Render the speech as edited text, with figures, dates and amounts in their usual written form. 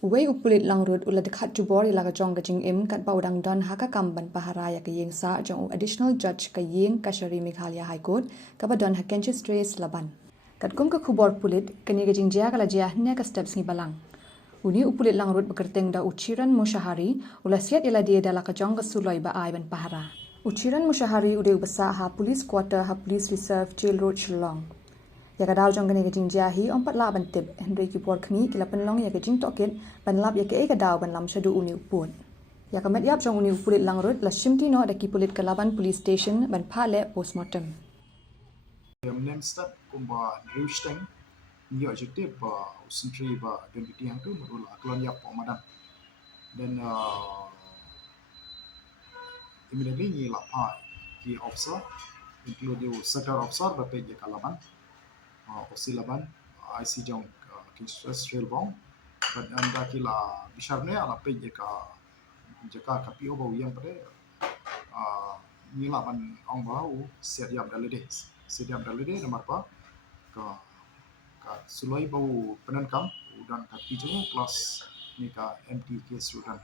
Uway upulit langrut ula dekat jubor ilaga jong gajing im kat baudang don haka kamban pahara ya ke Iingsah jong additional judge ke Iing Kashari Meghalaya High Court kabadon hakenche stress laban. Kat kum ke kubor pulit kini gajing jia kala jia hnya ke steps ni balang. Uni upulit langrut bekerteng da uciran musyahari ula siat ialade dala ke jong ke suloi ba ai ban pahara. Uciran musyahari udah besar ha police quarter ha police reserve jail road Shillong. Ya kadau jong gani gajing jahi ompat la ban tip Henry kipor kmi kila penlong ya gajing toket ban lap ya ke kadau ban lam shadu uni upun. Ya kamet yap jong uni upulit langrut la shimti no da kipulit ke laban police station ban pale postmortem. Nem step kumba drewsteng ni objektif ba sentri ba identity yang tu merula kelon yap pemadan dan immediately ni lapa ki officer include you sector officer ba pe je kalaban osi laban IC jong ki stress trail bong but anda kila bisarne ala pe je ka jaka kapi obo yang pada ni laban ong bau setiap dalide nomor apa ka sulai bau penankam dan ka pijung plus ni ka MT case sudan